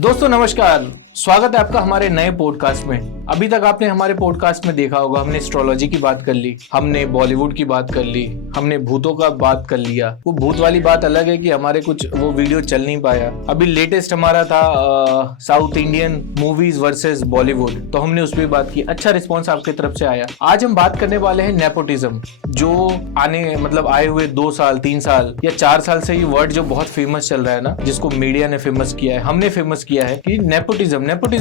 दोस्तों नमस्कार, स्वागत है आपका हमारे नए पॉडकास्ट में। अभी तक आपने हमारे पॉडकास्ट में देखा होगा, हमने एस्ट्रोलॉजी की बात कर ली, हमने बॉलीवुड की बात कर ली, हमने भूतों का बात कर लिया। वो भूत वाली बात अलग है कि हमारे कुछ वो वीडियो चल नहीं पाया। अभी लेटेस्ट हमारा था south Indian movies versus Bollywood, तो हमने उस पर बात की। अच्छा रिस्पॉन्स आपकी तरफ से आया। आज हम बात करने वाले हैं नेपोटिज्म, जो आए हुए 2 साल 3 साल या 4 साल से ये वर्ड जो बहुत फेमस चल रहा है ना, जिसको मीडिया ने फेमस किया है, हमने फेमस किया है कि नेपोटिज्म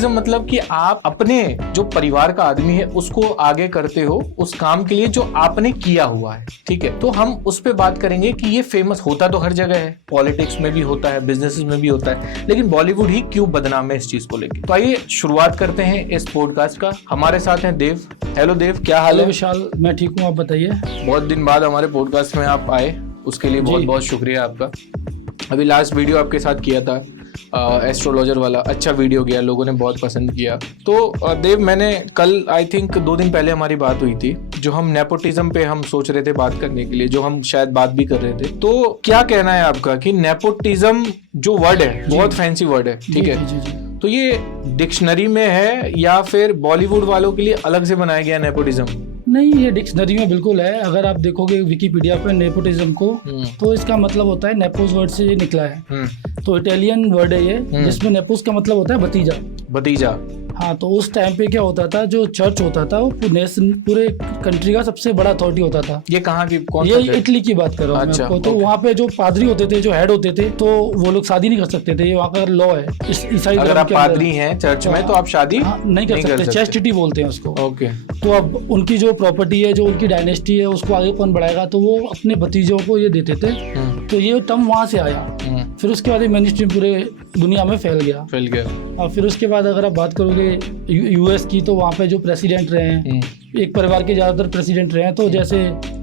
मतलब कि आप अपने जो परिवार का आदमी है उसको आगे करते हो उस काम के लिए जो आपने किया हुआ है। ठीक है, तो हम उस पे बात करेंगे कि ये फेमस होता तो हर जगह है, पॉलिटिक्स में भी होता है, बिजनेसेस में भी होता है, लेकिन बॉलीवुड ही क्यों बदनाम है इस चीज को लेकर। तो आइए शुरुआत करते हैं इस पॉडकास्ट का। हमारे साथ हैं देव। हेलो देव, क्या हाल है? विशाल, मैं ठीक हूँ, आप बताइए। बहुत दिन बाद हमारे पॉडकास्ट में आप आए, उसके लिए बहुत बहुत शुक्रिया आपका। अभी लास्ट वीडियो आपके साथ किया था एस्ट्रोलॉजर वाला, अच्छा वीडियो गया, लोगों ने बहुत पसंद किया। तो देव, मैंने कल आई थिंक 2 दिन पहले हमारी बात हुई थी, जो हम नेपोटिज्म पे हम सोच रहे थे बात करने के लिए, जो हम शायद बात भी कर रहे थे। तो क्या कहना है आपका कि नेपोटिज्म जो वर्ड है बहुत फैंसी वर्ड है, ठीक है, तो ये डिक्शनरी में है या फिर बॉलीवुड वालों के लिए अलग से बनाया गया नेपोटिज्म? नहीं, ये डिक्शनरी में बिल्कुल है। अगर आप देखोगे विकिपीडिया पे नेपोटिज्म को, तो इसका मतलब होता है, नेपोस वर्ड से ये निकला है, तो इटालियन वर्ड है ये, जिसमें नेपोस का मतलब होता है भतीजा। हाँ, तो उस टाइम पे क्या होता था, जो चर्च होता था वो पूरे कंट्री का सबसे बड़ा अथॉरिटी होता था। ये कहाँ की, कौन ये इटली की बात कर रहा हूँ मैं आपको। तो वहाँ पे जो पादरी होते थे, जो हेड होते थे, तो वो लोग शादी नहीं कर सकते थे। ये वहाँ का लॉ है ईसाई। अगर आप पादरी हैं चर्च में तो आप शादी नहीं कर सकते। चेस्टिटी बोलते हैं उसको। ओके। तो अब उनकी जो प्रॉपर्टी है, जो उनकी डायनेस्टी है, उसको आगे कौन बढ़ाएगा, तो वो अपने भतीजों को ये देते थे। तो ये टर्म वहाँ से आया। फिर उसके बाद ये मेनस्ट्रीम पूरे दुनिया में फैल गया। और फिर उसके बाद अगर आप बात करोगे यूएस की, तो वहाँ पे जो प्रेसिडेंट रहे हैं, एक परिवार के ज्यादातर प्रेसिडेंट रहे हैं, तो जैसे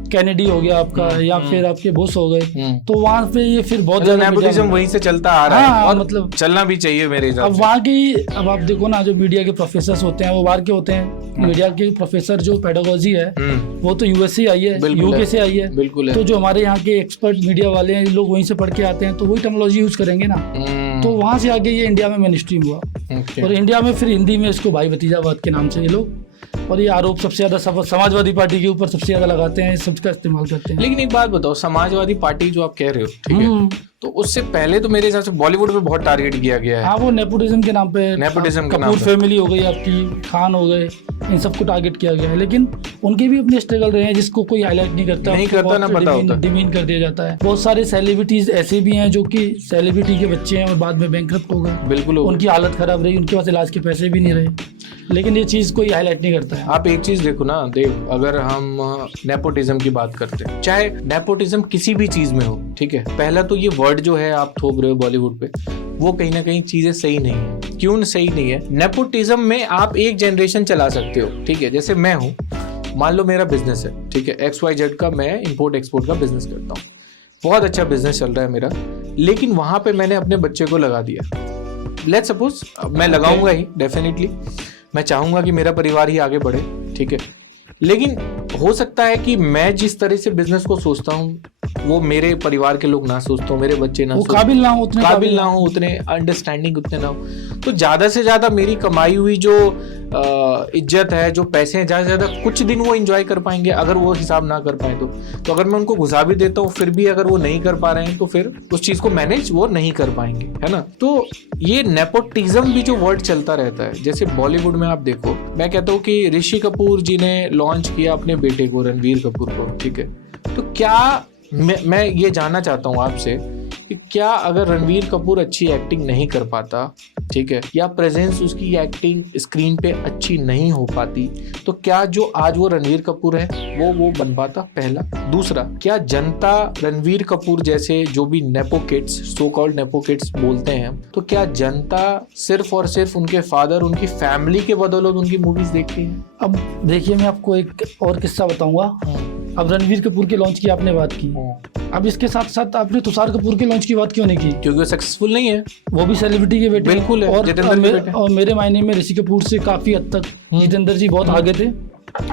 कैनेडी हो गया आपका, या फिर आपके बुश हो गए, तो वहाँ पे ये फिर बहुत ज्यादा नेपोटिज्म वहीं से चलता आ रहा है, और मतलब चलना भी चाहिए मेरे हिसाब से। अब वहाँ की, अब आप देखो ना, जो मीडिया के प्रोफेसर होते हैं वो बाहर के होते हैं। मीडिया के प्रोफेसर जो पेडागोजी है वो तो यूएस से आई है, यूके से आई है। बिल्कुल है। तो जो हमारे यहाँ के एक्सपर्ट मीडिया वाले हैं, लोग वहीं से पढ़ के आते हैं, तो वही टेक्नोलॉजी यूज करेंगे ना। तो वहाँ से आगे ये इंडिया में मेनस्ट्रीम हुआ, और इंडिया में फिर हिंदी में इसको भाई भतीजावाद के नाम से ये लोग, और ये आरोप सबसे ज्यादा समाजवादी पार्टी के ऊपर सबसे ज्यादा लगाते हैं, सबका इस्तेमाल करते हैं। लेकिन एक बात बताओ, समाजवादी पार्टी जो आप कह रहे हो, ठीक है, तो उससे पहले तो मेरे हिसाब से बॉलीवुड में बहुत टारगेट किया गया है। हाँ, वो नेपोटिज्म के नाम पे, कपूर फैमिली हो गई आपकी, खान हो गए, इन सबको टारगेट किया गया है। लेकिन उनके भी अपने स्ट्रगल रहे हैं, जिसको कोई हाईलाइट नहीं करता ना पता होता, डिमीन कर दिया जाता है। बहुत सारे सेलिब्रिटीज ऐसे भी हैं जो कि सेलिब्रिटी के बच्चे हैं और बाद में बैंकरप्ट हो गए। बिल्कुल, उनकी हालत खराब रही, उनके पास इलाज के पैसे भी नहीं रहे, लेकिन ये चीज कोई हाईलाइट नहीं करता है। आप एक चीज देखो ना देव, अगर हम नेपोटिज्म की बात करते हैं, चाहे नेपोटिज्म किसी भी चीज में हो, ठीक है, पहला तो ये वर्ड जो है आप थोप रहे हो बॉलीवुड पे, वो कहीं ना कहीं चीजें सही नहीं है। क्यों सही नहीं है? नेपोटिज्म में आप एक जनरेशन चला सकते हो, ठीक है, जैसे मैं हूँ, मान लो मेरा बिजनेस है, ठीक है, XYZ का, मैं इंपोर्ट एक्सपोर्ट का बिजनेस करता हूँ, बहुत अच्छा बिजनेस चल रहा है मेरा, लेकिन वहां पे मैंने अपने बच्चे को लगा दिया। लेट्स सपोज मैं लगाऊंगा ही, डेफिनेटली मैं चाहूंगा कि मेरा परिवार ही आगे बढ़े, ठीक है, लेकिन हो सकता है कि मैं जिस तरह से बिजनेस को सोचता हूँ वो मेरे परिवार के लोग ना सोचते हो, मेरे बच्चे ना सोचते, काबिल ना हो, उतने अंडरस्टैंडिंग उतने ना हो, तो ज्यादा से ज्यादा मेरी कमाई हुई जो इज्जत है, जो पैसे हैं, ज्यादा से ज्यादा कुछ दिन वो एंजॉय कर पाएंगे। अगर वो हिसाब ना कर पाए तो अगर मैं उनको घुसा भी देता हूँ, फिर भी अगर वो नहीं कर पा रहे हैं, तो फिर उस चीज को मैनेज वो नहीं कर पाएंगे, है ना। तो ये नेपोटिज्म भी जो वर्ड चलता रहता है, जैसे बॉलीवुड में आप देखो, मैं कहता हूँ कि ऋषि कपूर जी ने लॉन्च किया अपने बेटे को, रणवीर कपूर को, ठीक है, तो क्या मैं ये जानना चाहता हूँ आपसे कि क्या अगर रणवीर कपूर अच्छी एक्टिंग नहीं कर पाता, ठीक है, या प्रेजेंस उसकी एक्टिंग स्क्रीन पे अच्छी नहीं हो पाती, तो क्या जो आज वो रणवीर कपूर है वो बन पाता? पहला। दूसरा, क्या जनता रणवीर कपूर जैसे जो भी nepo kids, so called nepo kids बोलते हैं, तो क्या जनता सिर्फ और सिर्फ उनके फादर, उनकी फैमिली के बदौलत उनकी मूवीज देखती है? अब देखिए, मैं आपको एक और किस्सा बताऊंगा। अब रणवीर कपूर के लॉन्च की आपने बात की, अब इसके साथ साथ आपने तुषार कपूर के लॉन्च की बात क्यों नहीं की? क्योंकि वो सक्सेसफुल नहीं है, वो भी सेलिब्रिटी के बेटे। बिल्कुल है, और मेरे मायने में ऋषि कपूर से काफी हद तक जितेंद्र जी बहुत आगे थे,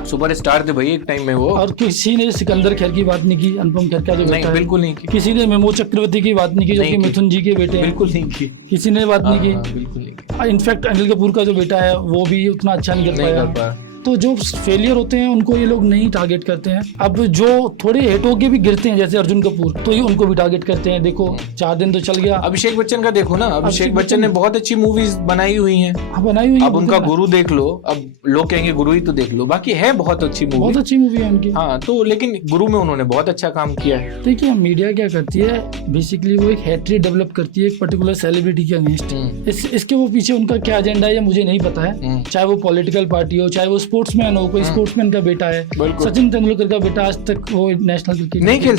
सुपरस्टार थे भाई एक टाइम में वो। और किसी ने सिकंदर खैर की बात नहीं की, अनुपम खेर का जो बेटा है, बिल्कुल नहीं की। किसी ने मेमो चक्रवर्ती की बात नहीं की, जो कि मिथुन जी के बेटे हैं, बिल्कुल नहीं की। किसी ने बात नहीं की। बिल्कुल नहीं की। इनफैक्ट अनिल कपूर का जो बेटा है वो भी उतना अच्छा नहीं कर पाया। तो जो फेलियर होते हैं उनको ये लोग नहीं टारगेट करते हैं। अब जो थोड़े हिट होके भी गिरते हैं जैसे अर्जुन कपूर, तो ये उनको भी टारगेट करते हैं। देखो 4 दिन तो चल गया। अभिषेक बच्चन का देखो ना, अभिषेक बच्चन ने बहुत अच्छी मूवीज बनाई हुई हैं। हाँ, बनाई हुई है। अब उनका गुरु देख लो, अब लोग कहेंगे गुरु ही तो देख लो, बाकी है बहुत अच्छी मूवी, बहुत अच्छी मूवी है उनकी। हाँ, तो लेकिन गुरु में उन्होंने बहुत अच्छा काम किया है। देखिए मीडिया क्या करती है, बेसिकली वो एक हैट्रेड डेवलप करती है एक पर्टिकुलर सेलिब्रिटी के अगेंस्ट। इसके वो पीछे उनका क्या एजेंडा है ये मुझे नहीं पता है। चाहे वो पॉलिटिकल पार्टी हो, चाहे वो स्पोर्ट्समैन हो, कोई स्पोर्ट्समैन का बेटा है, सचिन तेंदुलकर का बेटा आज तक वो नेशनल क्रिकेट नहीं खेल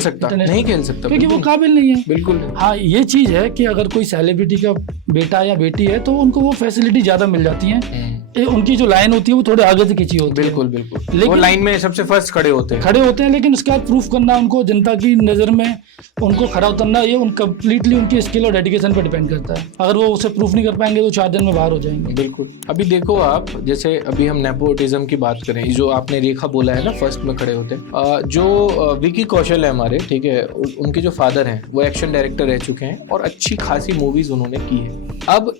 सकता क्योंकि वो काबिल नहीं है। बिल्कुल। हाँ, ये चीज है कि अगर कोई सेलिब्रिटी का बेटा या बेटी है तो उनको वो फैसिलिटी ज्यादा मिल जाती है। उनकी जो लाइन होती है वो थोड़े आगे से खींची होती है। बिल्कुल। वो लाइन में सबसे फर्स्ट खड़े होते हैं, लेकिन उसके बाद प्रूफ करना उनको जनता की नजर में उनको खड़ा उतरना, ये कंप्लीटली उनकी स्किल और डेडिकेशन पर डिपेंड करता है। अगर वो उसे प्रूफ नहीं कर पाएंगे तो 4 दिन में बाहर हो जाएंगे। बिल्कुल। अभी देखो आप, जैसे अभी हम नेपोटिज्म की बात करें, जो आपने रेखा बोला है ना, फर्स्ट में खड़े होते हैं, जो विकी कौशल है हमारे, ठीक है, उनके जो फादर हैं वो एक्शन डायरेक्टर रह चुके हैं और अच्छी खासी मूवीज उन्होंने की है। अब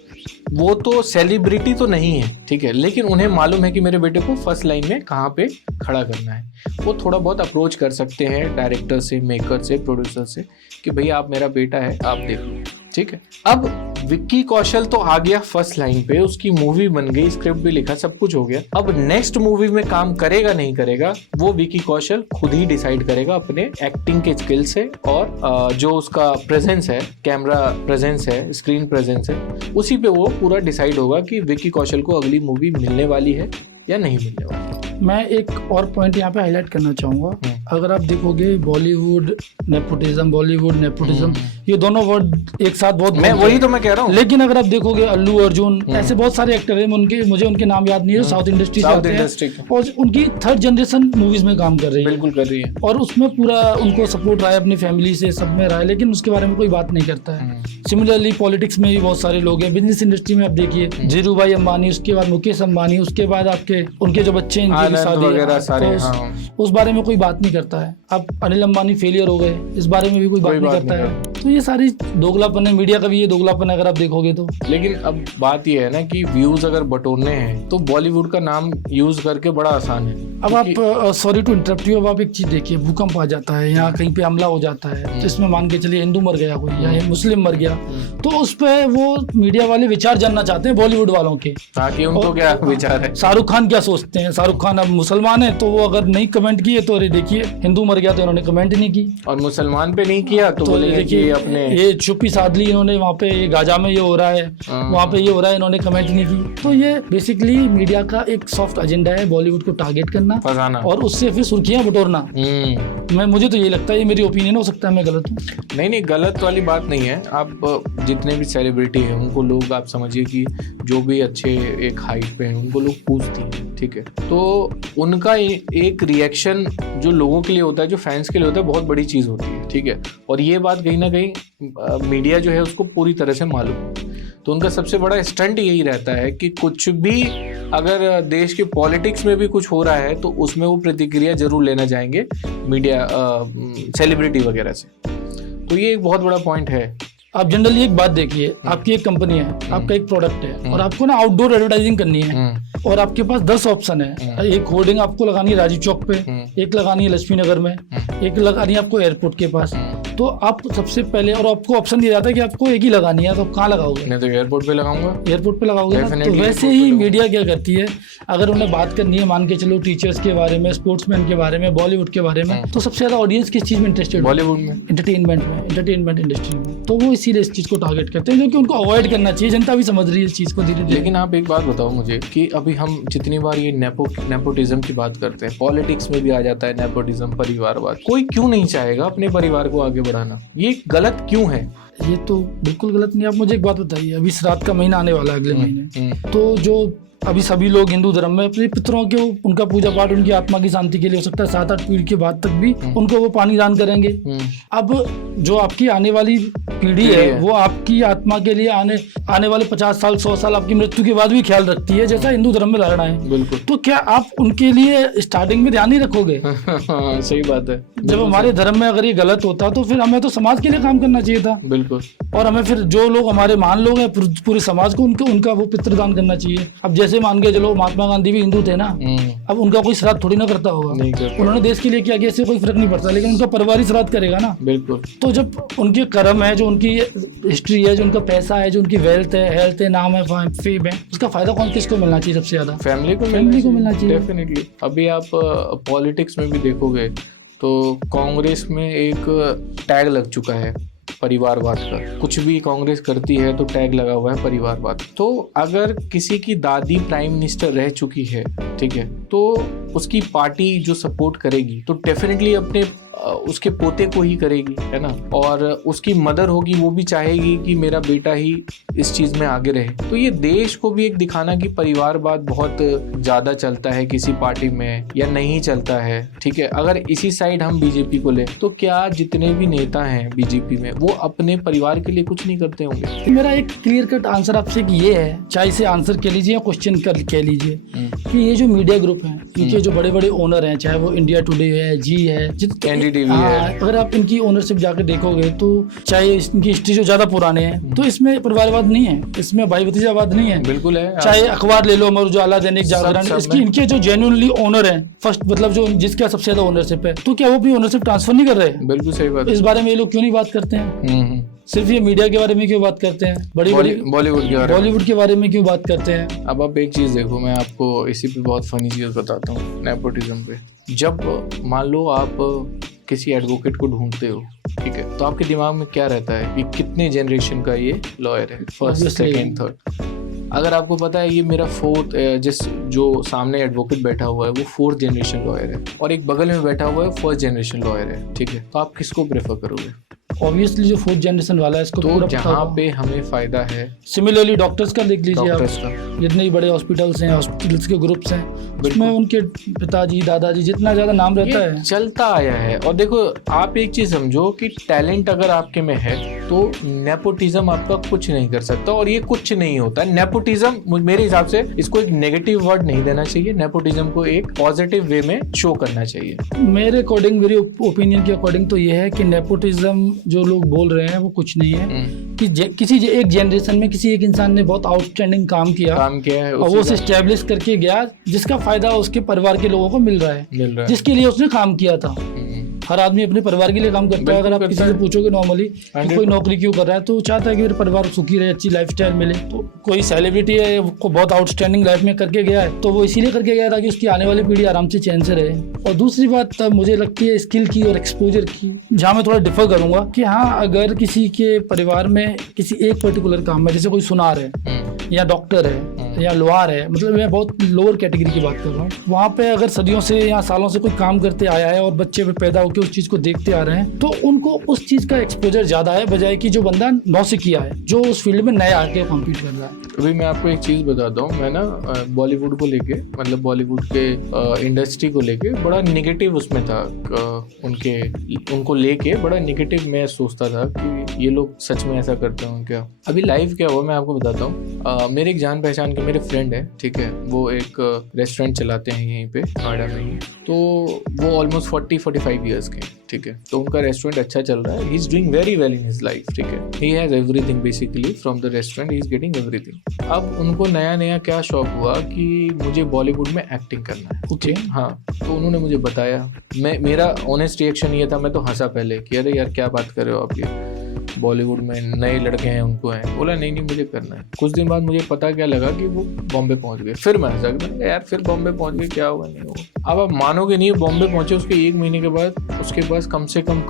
वो तो सेलिब्रिटी तो नहीं है, ठीक है, लेकिन उन्हें मालूम है कि मेरे बेटे को फर्स्ट लाइन में कहाँ पे खड़ा करना है। वो थोड़ा बहुत अप्रोच कर सकते हैं डायरेक्टर से, मेकर से, प्रोड्यूसर से कि भैया आप मेरा बेटा है, आप देख लो, ठीक है। अब विक्की कौशल तो आ गया फर्स्ट लाइन पे, उसकी मूवी बन गई, स्क्रिप्ट भी लिखा, सब कुछ हो गया। अब नेक्स्ट मूवी में काम करेगा नहीं करेगा वो विक्की कौशल खुद ही डिसाइड करेगा अपने एक्टिंग के स्किल से, और जो उसका प्रेजेंस है, कैमरा प्रेजेंस है, स्क्रीन प्रेजेंस है, उसी पे वो पूरा डिसाइड होगा कि विक्की कौशल को अगली मूवी मिलने वाली है या नहीं मिलने वाली। मैं एक और पॉइंट यहाँ पे हाईलाइट करना चाहूँगा। अगर आप देखोगे बॉलीवुड नेपोटिज्म, ये दोनों वर्ड एक साथ बहुत, मैं वही तो मैं कह रहा हूँ। लेकिन अगर आप देखोगे अल्लू अर्जुन, ऐसे बहुत सारे एक्टर हैं, मुझे उनके नाम याद नहीं है, साउथ इंडस्ट्री से आते हैं और उनकी 3rd जनरेशन मूवीज में काम कर रही है। बिल्कुल कर रही है, और उसमें पूरा उनको सपोर्ट रहा है, अपनी फैमिली से, सब में रहा है, लेकिन उसके बारे में कोई बात नहीं करता है। सिमिलरली पॉलिटिक्स में भी बहुत सारे लोग हैं, बिजनेस इंडस्ट्री में आप देखिए धीरू भाई अंबानी, उसके बाद मुकेश अंबानी, उसके बाद आपके उनके जो बच्चे हैं शादी वगैरह सारे, उस बारे में कोई बात नहीं करता है। अब अनिल अंबानी फेलियर हो गए, इस बारे में भी कोई बात नहीं करता है। तो ये सारी दोगलापन है, मीडिया का भी ये दोगलापन है अगर आप देखोगे तो। लेकिन अब बात ये है ना कि व्यूज अगर बटोरने हैं तो बॉलीवुड का नाम यूज करके बड़ा आसान है। अब आप सॉरी टू इंटरप्ट यू, अब आप एक चीज देखिए, भूकंप आ जाता है यहाँ, कहीं पे हमला हो जाता है, तो इसमें मान के चलिए हिंदू मर गया कोई या मुस्लिम मर गया, तो उस पे वो मीडिया वाले विचार जानना चाहते हैं बॉलीवुड वालों के, ताकि उनको क्या विचार है, शाहरुख खान क्या सोचते हैं। शाहरुख खान अब मुसलमान है तो वो अगर नहीं कमेंट किए तो अरे देखिए हिंदू मर गया तो इन्होंने कमेंट नहीं की, और मुसलमान पे नहीं किया तो देखिए अपने ये चुप्पी साध ली इन्होंने, वहाँ पे ये गाजा में ये हो रहा है, वहाँ पे ये हो रहा है, इन्होंने कमेंट नहीं की। तो ये बेसिकली मीडिया का एक सॉफ्ट एजेंडा है, बॉलीवुड को टारगेट करना, फंसाना, और उससे फिर सुर्खियां बटोरना। मुझे तो ये लगता है, ये मेरी ओपिनियन हो सकता है, मैं गलत हूँ। नहीं, गलत वाली बात नहीं है। आप जितने भी सेलिब्रिटी हैं उनको लोग, आप समझिए कि जो भी अच्छे एक हाइट पे हैं उनको लोग पूछती हैं, ठीक है, तो उनका एक रिएक्शन जो लोगों के लिए होता है, जो फैंस के लिए होता है, बहुत बड़ी चीज़ होती है, ठीक है, और ये बात कहीं ना कहीं मीडिया जो है उसको पूरी तरह से मालूम। तो उनका सबसे बड़ा स्टंट यही रहता है कि कुछ भी अगर देश के पॉलिटिक्स में भी कुछ हो रहा है तो उसमें वो प्रतिक्रिया जरूर लेना चाहेंगे मीडिया, सेलिब्रिटी वगैरह से। तो ये एक बहुत बड़ा पॉइंट है। आप जनरली एक बात देखिए, आपकी एक कंपनी है, आपका एक प्रोडक्ट है और आपको ना आउटडोर एडवर्टाइजिंग करनी है और आपके पास 10 ऑप्शन है। एक होर्डिंग आपको लगानी है राजीव चौक पे, एक लगानी है लक्ष्मी नगर में, एक लगानी है आपको एयरपोर्ट के पास। तो आप सबसे पहले, और आपको ऑप्शन दिया जाता है कि आपको एक ही लगानी है, तो आप कहाँ लगाओगे? मैं तो एयरपोर्ट पे लगाऊंगा। एयरपोर्ट पे लगाओगे ना? तो वैसे ही मीडिया क्या करती है, अगर उन्हें बात करनी है, मान के चलो टीचर्स के बारे में, स्पोर्ट्समैन के बारे में, बॉलीवुड के बारे में, तो सबसे ज्यादा ऑडियंस किस चीज में इंटरेस्टेड? बॉलीवुड में, एंटरटेनमेंट इंडस्ट्री में। तो वो इसीलिए इस चीज को टारगेट करते हैं, क्योंकि उनको अवॉइड करना चाहिए। जनता भी समझ रही है इस चीज को धीरे धीरे। लेकिन आप एक बात बताओ मुझे कि अभी हम जितनी बार ये नेपोटिज्म की बात करते हैं, पॉलिटिक्स में भी आ जाता है नेपोटिज्म, परिवारवाद, कोई क्यों नहीं चाहेगा अपने परिवार को आगे बढ़ाना? ये गलत क्यों है? ये तो बिल्कुल गलत नहीं। आप मुझे एक बात बताइए, अभी श्राद्ध का महीना आने वाला है अगले महीने, तो जो अभी सभी लोग हिंदू धर्म में अपने पितरों के उनका पूजा पाठ उनकी आत्मा की शांति के लिए हो सकता है 7-8 पीढ़ी के बाद तक भी उनको वो पानी दान करेंगे। अब जो आपकी आने वाली पीढ़ी है वो आपकी आत्मा के लिए आने वाले 50 साल 100 साल आपकी मृत्यु के बाद भी ख्याल रखती है, जैसा हिंदू धर्म में धारणा है। बिल्कुल। तो क्या आप उनके लिए स्टार्टिंग में ध्यान नहीं रखोगे? सही बात है। जब हमारे धर्म में अगर ये गलत होता तो फिर हमें तो समाज के लिए काम करना चाहिए था। बिल्कुल। और हमें फिर जो लोग हमारे महान लोग हैं पूरे समाज को उनका वो पितृदान करना चाहिए। अब जैसे मान के चलो महात्मा गांधी भी हिंदू थे ना, अब उनका कोई श्राद्ध थोड़ी ना करता होगा, उन्होंने देश के लिए किया, इससे कोई फर्क नहीं पड़ता, लेकिन उनका परिवार ही श्राद्ध करेगा ना। बिल्कुल। तो जब उनके कर्म है, जो उनकी हिस्ट्री है, जो उनका पैसा है, जो उनकी वेल्थ है, हेल्थ है, नाम है, फेम है, उसका फायदा किसको मिलना चाहिए? सबसे ज्यादा फैमिली को मिलना चाहिए। डेफिनेटली। अभी आप पॉलिटिक्स में भी देखोगे तो कांग्रेस में एक टैग लग चुका है परिवारवाद का। कुछ भी कांग्रेस करती है तो टैग लगा हुआ है परिवारवाद। तो अगर किसी की दादी प्राइम मिनिस्टर रह चुकी है, ठीक है, तो उसकी पार्टी जो सपोर्ट करेगी तो डेफिनेटली अपने उसके पोते को ही करेगी, है ना। और उसकी मदर होगी, वो भी चाहेगी कि मेरा बेटा ही इस चीज में आगे रहे। तो ये देश को भी एक दिखाना कि परिवारवाद बहुत ज्यादा चलता है किसी पार्टी में या नहीं चलता है, ठीक है। अगर इसी साइड हम बीजेपी को ले तो क्या जितने भी नेता हैं बीजेपी में वो अपने परिवार के लिए कुछ नहीं करते होंगे? मेरा एक क्लियर कट आंसर आपसे ये है, चाहे इसे आंसर कह लीजिए या क्वेश्चन कह लीजिए, कि ये जो मीडिया ग्रुप हैं, इनके जो बड़े बड़े ओनर हैं, चाहे वो इंडिया टुडे है, जी है, अगर आप इनकी ओनरशिप जाकर देखोगे तो चाहे इनकी हिस्ट्री जो ज्यादा पुराने हैं तो इसमें परिवारवाद नहीं है, इसमें भाई भतीजावाद नहीं है। बिल्कुल है। चाहे अखबार ले लो, अमर उजाला, दैनिक जागरण, इसकी इनके जो जेन्युइनली ओनर हैं, फर्स्ट मतलब जो जिसका सबसे ज्यादा ओनरशिप है, तो क्या वो अपनी ओनरशिप ट्रांसफर नहीं कर रहे? बिल्कुल सही बात। इस बारे में ये लोग क्यों नहीं बात करते हैं? सिर्फ ये मीडिया के बारे में क्यों बात करते हैं? बॉलीवुड के बारे में क्यों बात करते हैं? अब आप एक चीज देखो, मैं आपको इसी पे बहुत फनी चीज बताता हूँ, नेपोटिज्म पे। जब मान लो आप किसी एडवोकेट को ढूंढते हो, ठीक है, तो आपके दिमाग में क्या रहता है कि कितने जनरेशन का ये लॉयर है, फर्स्ट, सेकंड, थर्ड। अगर आपको पता है ये मेरा जो सामने एडवोकेट बैठा हुआ है वो 4th जनरेशन लॉयर है और एक बगल में बैठा हुआ है 1st जनरेशन लॉयर है, ठीक है, तो आप किसको प्रेफर करोगे? ऑब्वियसली जो 4th जनरेशन वाला है इसको तो पूरा जहाँ पे हमें फायदा है। सिमिलरली डॉक्टर्स का देख लीजिए आप, जितने भी बड़े हॉस्पिटल्स हैं, हॉस्पिटल्स के ग्रुप्स हैं, उसमें उनके पिताजी दादाजी जितना ज्यादा नाम रहता है, चलता आया है। और देखो आप एक चीज समझो कि टैलेंट अगर आपके में है तो नेपोटिज्म आपका कुछ नहीं कर सकता, और ये कुछ नहीं होता है। नेपोटिज्म मेरे हिसाब से इसको एक नेगेटिव वर्ड नहीं देना चाहिए, नेपोटिज्म को एक पॉजिटिव वे में शो करना चाहिए। मेरे अकॉर्डिंग, मेरी ओपिनियन के अकॉर्डिंग तो ये है कि नेपोटिज्म जो लोग बोल रहे हैं वो कुछ नहीं है कि किसी एक जनरेशन में किसी एक इंसान ने बहुत आउटस्टैंडिंग काम किया है और वो उसे स्टैब्लिश करके गया, जिसका फायदा उसके परिवार के लोगों को मिल रहा है, जिसके लिए उसने काम किया था। हर आदमी अपने परिवार के लिए काम करता है। अगर आप किसी से पूछोगे नॉर्मली तो कोई नौकरी क्यों कर रहा है, तो चाहता है कि मेरे परिवार सुखी रहे, अच्छी लाइफस्टाइल मिले। तो कोई सेलिब्रिटी है, वो बहुत आउटस्टैंडिंग लाइफ में करके गया है, तो वो इसीलिए करके गया ताकि उसकी आने वाली पीढ़ी आराम से चैन से रहे। और दूसरी बात मुझे लगती है स्किल की और एक्सपोजर की, जहाँ मैं थोड़ा डिफर करूंगा कि हाँ, अगर किसी के परिवार में किसी एक पर्टिकुलर काम में, जैसे कोई सुनार है या डॉक्टर है या लोहार है, मतलब मैं बहुत लोअर कैटेगरी की बात कर रहा हूँ, वहाँ पे अगर सदियों से या सालों से कोई काम करते आया है और बच्चे पे पैदा होकर उस चीज को देखते आ रहे हैं, तो उनको उस चीज का एक्सपोजर ज्यादा है बजाय कि जो बंदा नौसिखिया है, जो उस फील्ड में नया आके कॉम्पीट कर रहा है। अभी मैं आपको एक चीज बताता हूँ, मैं ना बॉलीवुड को लेके, मतलब बॉलीवुड के इंडस्ट्री को लेके बड़ा निगेटिव उसमें था, उनको लेके बड़ा निगेटिव मैं सोचता था कि ये लोग सच में ऐसा करते हैं क्या। अभी लाइव क्या हुआ मैं आपको बताता हूँ। मेरे एक जान पहचान के मेरे फ्रेंड है, ठीक है, वो एक रेस्टोरेंट चलाते हैं यहीं पे नोएडा में ही। तो वो ऑलमोस्ट 40-45 ईयर्स के, ठीक है, तो उनका रेस्टोरेंट अच्छा चल रहा है। He is doing very well in his life, ठीक है, he has everything basically from the restaurant, he is getting everything. अब उनको नया नया क्या शौक हुआ कि मुझे बॉलीवुड में एक्टिंग करना है, ओके, हाँ। तो उन्होंने मुझे बताया, मेरा ऑनेस्ट रिएक्शन ये था, मैं तो हंसा पहले कि अरे यार क्या बात कर रहे हो आप, ये बॉलीवुड में नए लड़के हैं उनको हैं। बोला नहीं मुझे करना है। कुछ दिन बाद मुझे पता क्या लगा कि वो बॉम्बे पहुंच गए। फिर मैं हंसा कि यार फिर बॉम्बे पहुंच गए, क्या होगा नहीं होगा। अब आप मानोगे नहीं, बॉम्बे पहुंचे उसके 1 महीने के बाद उसके पास कम से कम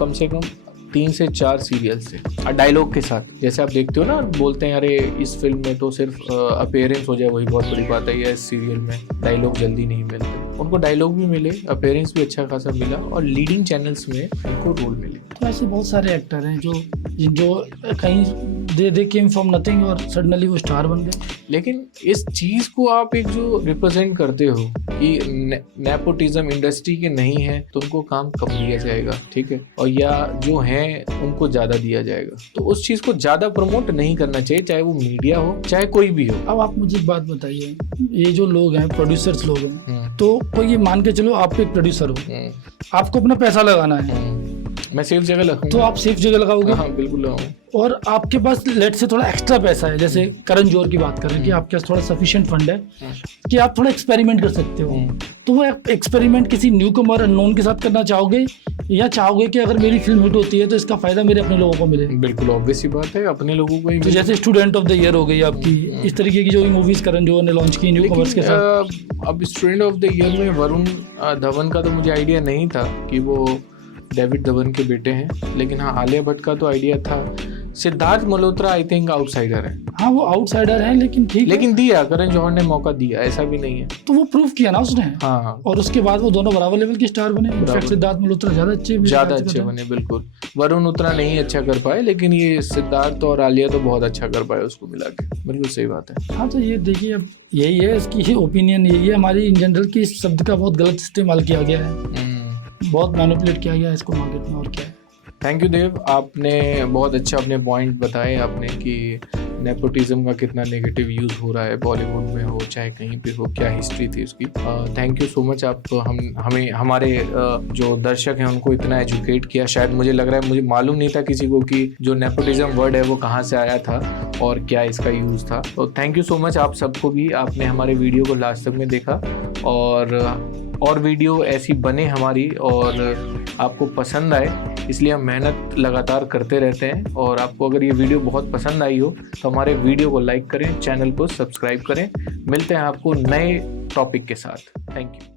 3 से 4 सीरियल से डायलॉग के साथ। जैसे आप देखते हो ना, बोलते हैं अरे इस फिल्म में तो सिर्फ अपीयरेंस हो जाए वही बहुत बड़ी बात है, या इस सीरियल में डायलॉग जल्दी नहीं मिलते। उनको डायलॉग भी मिले, अपीयरेंस भी अच्छा खासा मिला और लीडिंग चैनल्स में उनको रोल मिले। तो ऐसे बहुत सारे एक्टर हैं जो कहीं दे केम फ्रॉम नथिंग और सडनली वो स्टार बन गए। लेकिन इस चीज को आप एक जो रिप्रेजेंट करते हो कि नेपोटिज्म इंडस्ट्री के नहीं है तो उनको काम कम दिया जाएगा, ठीक है, और या जो हैं उनको ज्यादा दिया जाएगा। तो उस चीज को ज्यादा प्रमोट नहीं करना चाहिए, चाहे वो मीडिया हो चाहे कोई भी हो। अब आप मुझे एक बात बताइए, ये जो लोग हैं प्रोड्यूसर्स लोग हैं, तो कोई ये मान के चलो आप एक प्रोड्यूसर हो, आपको अपना पैसा लगाना है, मैं सेफ जगह लगाऊंगा। तो आप सेफ जगह लगाओगे। हाँ बिल्कुल लगाऊंगा। और आपके पास लेट से थोड़ा एक्स्ट्रा पैसा है, जैसे करण जौहर की बात कर रहे हैं कि आपके पास थोड़ा सफिशिएंट फंड है कि आप थोड़ा एक्सपेरिमेंट कर सकते हो, तो वो एक्सपेरिमेंट किसी न्यू कमर अननोन के साथ करना चाहोगे या चाहोगे कि अगर मेरी फिल्म हिट होती है तो इसका फायदा मेरे अपने लोगों को मिले? बिल्कुल ऑब्वियस ही बात है, अपने लोगों को ही। तो जैसे स्टूडेंट ऑफ द ईयर हो गई आपकी, इस तरीके की जो मूवीज करण जौहर ने लॉन्च की न्यू कमर्स के साथ। अब स्टूडेंट ऑफ द ईयर में वरुण धवन का तो मुझे आइडिया नहीं था कि वो डेविड धवन के बेटे हैं, लेकिन हाँ आलिया भट्ट का तो आइडिया था। Siddharth Malhotra I think outsider है। हाँ वो आउटसाइडर है, लेकिन ठीक, लेकिन दिया, करण जौहर ने मौका दिया, ऐसा भी नहीं है। तो वो प्रूव किया ना उसने। हाँ। और उसके बाद वो दोनों बराबर लेवल के स्टार बने। इनफैक्ट सिद्धार्थ मल्होत्रा ज्यादा अच्छे बने। बिल्कुल, वरुण उतना नहीं अच्छा कर पाए, लेकिन ये सिद्धार्थ और आलिया तो बहुत अच्छा कर पाए उसको मिला के। बिल्कुल सही बात है। हाँ तो ये देखिए, अब यही है इसकी ओपिनियन, यही है हमारी इन जनरल की। इस शब्द का बहुत गलत इस्तेमाल किया गया है, बहुत मैनिपुलेट किया गया है इसको मार्केट में, और क्या है। थैंक यू देव, आपने बहुत अच्छा अपने पॉइंट बताए आपने कि नेपोटिज्म का कितना नेगेटिव यूज़ हो रहा है, बॉलीवुड में हो चाहे कहीं पे हो, क्या हिस्ट्री थी उसकी। थैंक यू सो मच, आप हमें हमारे जो दर्शक हैं उनको इतना एजुकेट किया। शायद मुझे लग रहा है, मुझे मालूम नहीं था किसी को कि जो नेपोटिज्म वर्ड है वो कहाँ से आया था और क्या इसका यूज़ था। तो थैंक यू सो मच आप सबको भी, आपने हमारे वीडियो को लास्ट तक में देखा, और वीडियो ऐसी बने हमारी और आपको पसंद आए, इसलिए हम मेहनत लगातार करते रहते हैं। और आपको अगर ये वीडियो बहुत पसंद आई हो तो हमारे वीडियो को लाइक करें, चैनल को सब्सक्राइब करें। मिलते हैं आपको नए टॉपिक के साथ। Thank you.